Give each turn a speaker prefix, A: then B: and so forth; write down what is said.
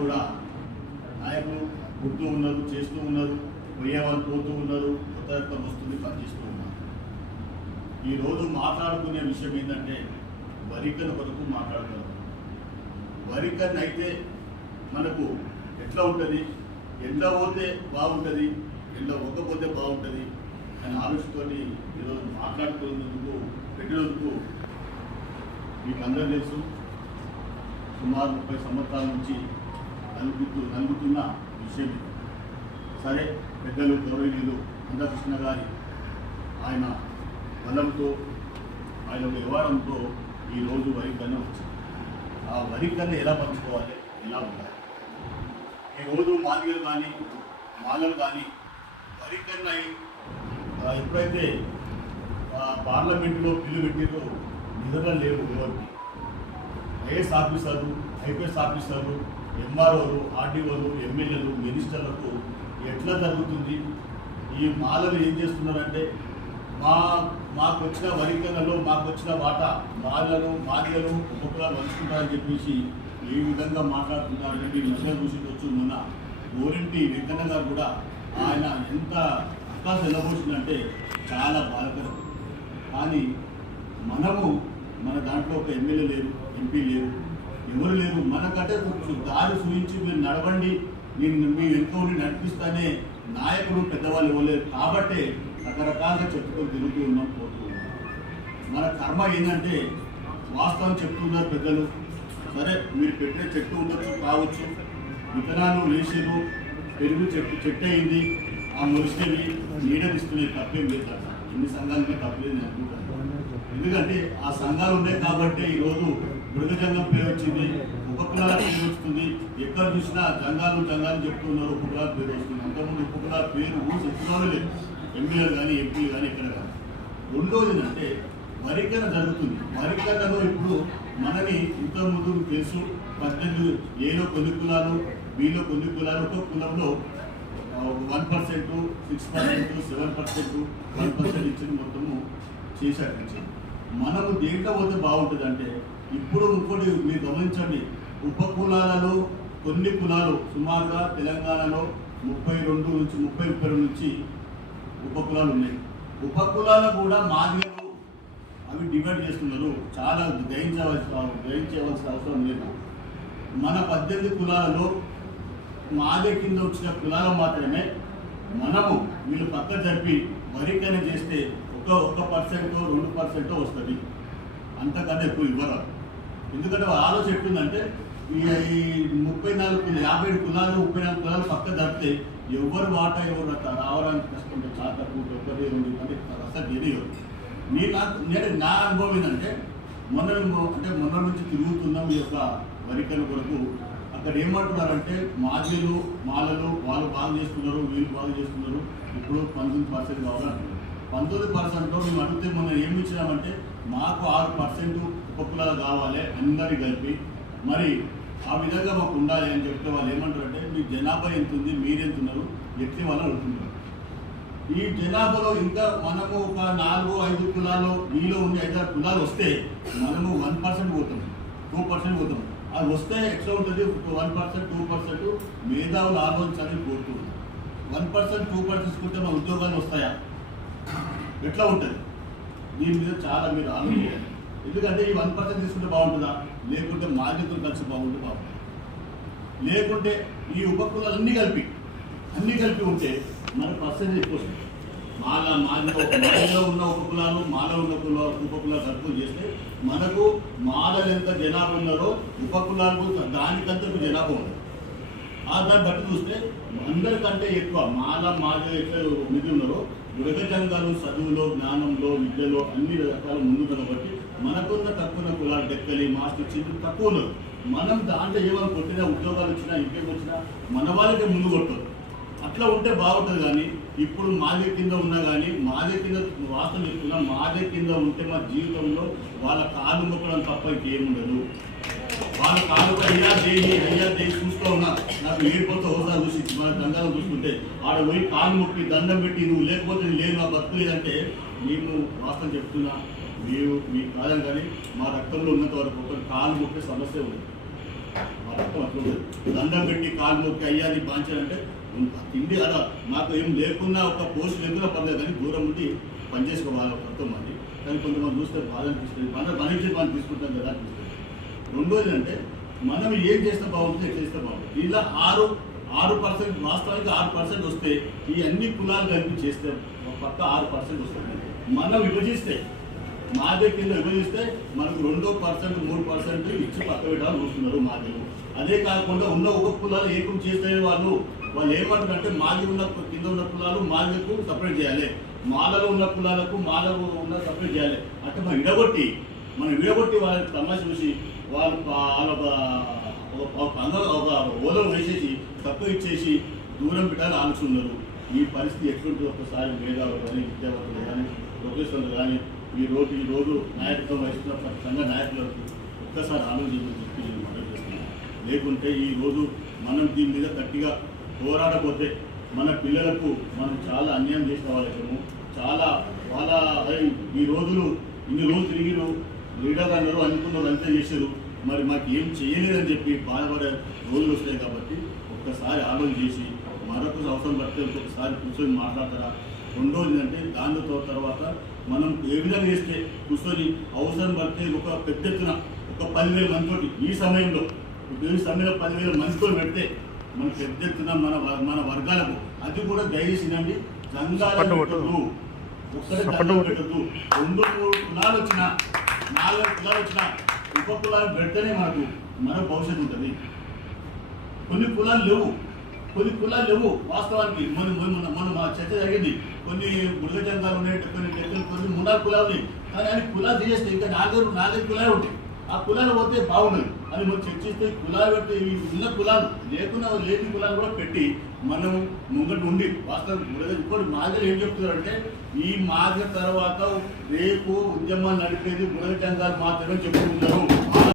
A: కూడా నాయకులు పుడుతూ ఉన్నారు చేస్తూ ఉన్నారు పోయేవాళ్ళు పోతూ ఉన్నారు కొత్త రక్తం వస్తుంది పనిచేస్తూ ఉన్నారు. ఈరోజు మాట్లాడుకునే విషయం ఏంటంటే వరికల కొరకు మాట్లాడగలరు వరికన్ అయితే మనకు ఎట్లా ఉంటుంది? ఎండ పోతే బాగుంటుంది ఎండ ఒక్కపోతే బాగుంటుంది అని ఆలోచనతోని ఈరోజు మాట్లాడుకునేందుకు పెట్టినందుకు మీకు అందరూ తెలుసు. సుమారు ముప్పై సంవత్సరాల నుంచి నలుగుతూ నలుగుతున్న విషయం సరే పెద్దలు గౌరవనీయులు అందకృష్ణ గారి ఆయన బలంతో ఆయన వ్యవహారంతో ఈరోజు వరి కన్నా వచ్చింది. ఆ వరి కన్నా ఎలా పంచుకోవాలి? ఎలా ఉండాలి? ఈరోజు మాదిగలు కానీ మాలలు కానీ వరి కన్నా ఎప్పుడైతే పార్లమెంట్లో పార్లమెంటులో బిల్లు పెట్టిందో నిధులు లేవు ఎవరికి? ఐఏఎస్ ఆఫీసర్లు ఐపీఎస్ ఆఫీసర్లు ఎంఆర్ఓలు ఆర్డీఓలు ఎమ్మెల్యేలు మినిస్టర్లకు ఎట్లా జరుగుతుంది? ఈ మాలలు ఏం చేస్తున్నారంటే మా మాకు వచ్చిన వరికలలో మాకు వచ్చిన వాటా మాలను మాదిగలు ఒక్కొక్కరు పంచుకుంటారని చెప్పేసి ఈ విధంగా మాట్లాడుతున్నారని మీ మధ్య చూసి వచ్చి మొన్న గోరింటి వెంకన్న గారు కూడా ఆయన ఎంత అక్కాలు నిలబోసిందంటే చాలా బాధకరం కానీ మనము మన దాంట్లో ఒక ఎమ్మెల్యే లేరు ఎంపీ లేరు ఎవరు లేరు. మనకంటే కొంచెం దారి చూపించి మీరు నడవండి. నేను మీ వెనుకొని నడిపిస్తానే. నాయకుడు పెద్దవాళ్ళు ఇవ్వలేరు కాబట్టే రకరకాలుగా చెప్పుకొని తిరుగుతూ ఉన్నాం పోతూ ఉన్నాం. మన కర్మ ఏంటంటే వాస్తవం చెప్తున్నారు పెద్దలు. సరే మీరు పెట్టే చెట్టు ఉండొచ్చు కావచ్చు. విత్తనాలు లేచిరు పెరుగు చెట్టు చెట్టు అయింది. ఆ మురిసేవి నీడనిస్తున్నాయి తప్పేం లేదు అక్కడ ఎన్ని సంఘాలకే తప్పలేదు అనుకుంటాను. ఎందుకంటే ఆ సంఘాలు ఉన్నాయి కాబట్టి ఈరోజు మృగజంగం పేరు వచ్చింది ఉపకులాల పేరు వస్తుంది ఎక్కడ చూసినా జంగాలు జంగాలు చెప్తున్నారు ఉపకులాల పేరు వస్తుంది అంతకుముందు ఉపకులాల పేరు చెప్తున్నారో లేదు ఎమ్మెల్యేలు కానీ ఎంపీలు కానీ ఎక్కడ కానీ రెండోది ఏంటంటే వరికన జరుగుతుంది. వరికనలో ఇప్పుడు మనని ఇంతకుముందు తెలుసు. పద్దెనిమిది ఏలో కొన్ని కులాలు బిలో కొన్ని కులాలు ఒక కులంలో one percent six percent seven percent one percent ఇచ్చిన మొత్తము చేశారు. మనము దేంట్లో పోతే బాగుంటుంది అంటే ఇప్పుడు ఇంకోటి మీరు గమనించండి. ఉప కులాలలో కొన్ని కులాలు సుమారుగా తెలంగాణలో ముప్పై రెండు నుంచి ముప్పై ముప్పై రెండు నుంచి ఉప కులాలు ఉన్నాయి. ఉపకులాలు కూడా మాదిగలు. అవి డివైడ్ చేస్తున్నారు. చాలా గ్రహించవలసిన గ్రహించవలసిన అవసరం లేదు. మన పద్దెనిమిది కులాలలో మాదే కింద వచ్చిన కులాలు మాత్రమే మనము వీళ్ళు పక్క జరిపి వరికన చేస్తే ఒక ఒక పర్సెంట్ రెండు పర్సెంట్ వస్తుంది. అంతకంటే ఎక్కువ ఇవ్వరాదు ఎందుకంటే ఆలోచన ఎట్లుందంటే ఈ ముప్పై నాలుగు యాభై ఏడు కులాలు ముప్పై నాలుగు కులాలు పక్క దొరికితే ఎవరు వాటా ఎవరు రావడానికి కష్టం చాలా తక్కువ ఒకటి రెండు అంటే అసలు తెలియదు. నీ నాకు నేను నా అనుభవం ఏంటంటే మొన్న అంటే మొన్న నుంచి తిరుగుతున్నాం ఈ యొక్క వరికల కొరకు. అక్కడ ఏమంటున్నారంటే మాజీలు మాలలు వాళ్ళు బాగా చేస్తున్నారు వీళ్ళు బాగా చేస్తున్నారు ఇప్పుడు పంతొమ్మిది పర్సెంట్ కావాలంటున్నారు. పంతొమ్మిది పర్సెంట్లో మేము అడిగితే మొన్న ఏమి ఇచ్చినామంటే మాకు ఆరు పర్సెంట్ ఉపకులాలు కావాలి అందరి కలిపి. మరి ఆ విధంగా మాకు ఉండాలి అని చెప్తే వాళ్ళు ఏమంటారంటే మీ జనాభా ఎంత ఉంది మీరెంత ఉన్నారు? ఎత్తి వాళ్ళు అడుగుతున్నారు. ఈ జనాభాలో ఇంకా మనము ఒక నాలుగు ఐదు కులాలు మీలో ఉండే ఐదారు కులాలు వస్తే మనము వన్ పర్సెంట్ పోతాం టూ పర్సెంట్ పోతాం. అది వస్తే ఎట్లా ఉంటుంది? వన్ పర్సెంట్ టూ పర్సెంట్ మేధావులు ఆలోచించాలని కోరుతుంది వన్ పర్సెంట్ టూ పర్సెంట్ తీసుకుంటే మన ఉద్యోగాలు వస్తాయా? ఎట్లా ఉంటుంది? దీని మీద చాలా మీరు ఆలోచించాలి ఎందుకంటే ఈ వన్ పర్సెంట్ తీసుకుంటే బాగుంటుందా? లేకుంటే మాన్యతలు కలిసి బాగుంటే బాగుంటుంది. లేకుంటే ఈ ఉపకులాలు అన్నీ కలిపి అన్నీ కలిపి ఉంటే మన పర్సెంటేజ్ ఎక్కువ వస్తుంది. మాల మాల మాలలో ఉన్న ఉపకులాలు మాల ఉన్న కుల ఉపకులాలు కలుపు చేస్తే మనకు మాలలు ఎంత జనాభా ఉన్నారో ఉపకులాలకు దానికంత ఎక్కువ జనాభా ఉంది దాన్ని బట్టి చూస్తే అందరికంటే ఎక్కువ మాల మాదే ఎట్లా మిగిలి ఉన్నారో. మృగజంగాలు చదువులో జ్ఞానంలో విద్యలో అన్ని రకాల ముందు కాబట్టి మనకున్న తక్కువ కులాలు డెక్కలి మాస్టర్ చింత తక్కువ ఉన్నారు. మనం దాంట్లో ఏమైనా కొట్టినా ఉద్యోగాలు వచ్చినా ఇంకేం వచ్చినా మన వాళ్ళకే ముందు కొట్టరు. అట్లా ఉంటే బాగుంటుంది కానీ ఇప్పుడు మాదే కింద ఉన్నా కానీ మాదే కింద వాసన చెప్తున్నా మాదే కింద ఉంటే మా జీవితంలో వాళ్ళ కాలు మొక్కడం తప్ప ఇంకేముండదు. వాళ్ళ కాలు అయ్యా దేని అయ్యా ఉన్నా నాకు ఏడిపోతే ఒకసారి చూసి మన దండాలను చూసుకుంటే ఆడ పోయి కాలు ముక్కి దండం పెట్టి నువ్వు లేకపోతే నేను లేదు నా బతుకులేదంటే మేము వాస్తవం చెప్తున్నా మీరు మీ కాదని కానీ మా రక్తంలో ఉన్నంత వరకు ఒకరు కాలు మొక్కే సమస్య ఉంది మా రక్తం అట్లా దండం పెట్టి కాలు మొక్కి అయ్యాది బాంచాలంటే తిండి అలా మాకు ఏం లేకున్నా ఒక పోస్ట్ లేకున్నా పర్లేదు కానీ దూరం ఉండి పనిచేసుకోవాలి ఒక అర్థం కానీ కొంతమంది చూస్తే బాధ అనిపిస్తుంది. మన మన మనం తీసుకుంటాం కదా అనిపిస్తుంది రెండోది అంటే మనం ఏం చేస్తే బాగుంటుంది ఎట్లా చేస్తే బాగుంటుంది ఇలా ఆరు ఆరు పర్సెంట్ వాస్తవానికి ఆరు పర్సెంట్ వస్తే ఈ అన్ని కులాలు కలిపి చేస్తే పక్క ఆరు పర్సెంట్ వస్తుంది. మనం విభజిస్తే మాదే కింద విభజిస్తే మనకు రెండో పర్సెంట్ మూడు పర్సెంట్ ఇచ్చి పక్క పెట్టాలని చూస్తున్నారు మాదిలు అదే కాకుండా ఉన్న ఒక కులాలు ఏకం చేసే వాళ్ళు వాళ్ళు ఏమంటారంటే మాది ఉన్న కింద ఉన్న కులాలు మాదిలకు సపరేట్ చేయాలి. మాలలో ఉన్న కులాలకు మాలకు ఉన్న సపరేట్ చేయాలి. అంటే మనం ఇడగొట్టి మనం విడగొట్టి వాళ్ళ తమాష చూసి వాళ్ళు వాళ్ళ ఒక ఒక ఒక ఓలో వేసేసి తక్కువ ఇచ్చేసి దూరం పెట్టాలని ఆలోచిస్తున్నారు. ఈ పరిస్థితి ఎట్లుంటుంది ఒకసారి మేధావులు కానీ విద్యావంతులు కానీ ప్రొఫెసర్లు కానీ ఈ రోజు ఈ రోజు నాయకత్వం వహిస్తున్న ప్రతి సంఘ నాయకులకు ఒక్కసారి ఆలోచించమని చెప్పి నేను మనం చేస్తున్నాను. లేకుంటే ఈ రోజు మనం దీని మీద గట్టిగా పోరాడకపోతే మన పిల్లలకు మనం చాలా అన్యాయం చేసిన వాళ్ళము చాలా వాళ్ళ ఈ రోజులు ఇన్ని రోజులు తిరిగిరు లీడర్ అన్నారు అనుకున్నారు అంతే చేశారు మరి మాకు ఏం చేయలేదని చెప్పి బాధపడే రోజులు వస్తాయి కాబట్టి ఒక్కసారి ఆలోచన చేసి మరొక అవసరం పడితే ఒక్కొక్కసారి కూర్చొని మాట్లాడతారా రెండోది అంటే దానితో తర్వాత మనం ఏ విధంగా చేస్తే కూర్చొని అవసరం పడితే ఒక పెద్ద ఎత్తున ఒక పదివేల మందితోటి ఈ సమయంలో ఈ సమయంలో పదివేల మందితో పెడితే మన పెద్ద ఎత్తున మన మన వర్గాలకు అది కూడా దయచేసినండి సంఘాలు. పెట్టొద్దు.
B: కొట్టు.
A: పెట్టద్దు రెండు మూడు కులాలు వచ్చినా నాలుగు కులాలు వచ్చినా ఉప కులాలు పెడితేనే మనకు మన భవిష్యత్తు ఉంటుంది. కొన్ని కులాలు లేవు. కొన్ని కులాలు లేవు. వాస్తవానికి మొన్న మొన్న మొన్న- మొన్న మా చర్చ జరిగింది. కొన్ని మృగజంగాలు ఉన్నాయి కొన్ని టెక్కలు కొన్ని మునాలు కులాలు ఉన్నాయి. కానీ అది కులాలు తీసేస్తే ఇంకా నాలుగు నాలుగు కులాలు ఉంటాయి. ఆ కులాలు పోతే బాగున్నది అని మనం చర్చిస్తే కులాలు పెట్టి ఉన్న కులాలు లేకున్నా లేని కులాలు కూడా పెట్టి మనం ముంగట ఉండి వాస్తవం ఇప్పుడు మాదిరి ఏం చెప్తున్నారంటే ఈ మాదిరి తర్వాత రేపు ఉద్యమాలు నడిపేది మృగ జంగాలు మాత్రమే చెప్పుకుంటున్నారు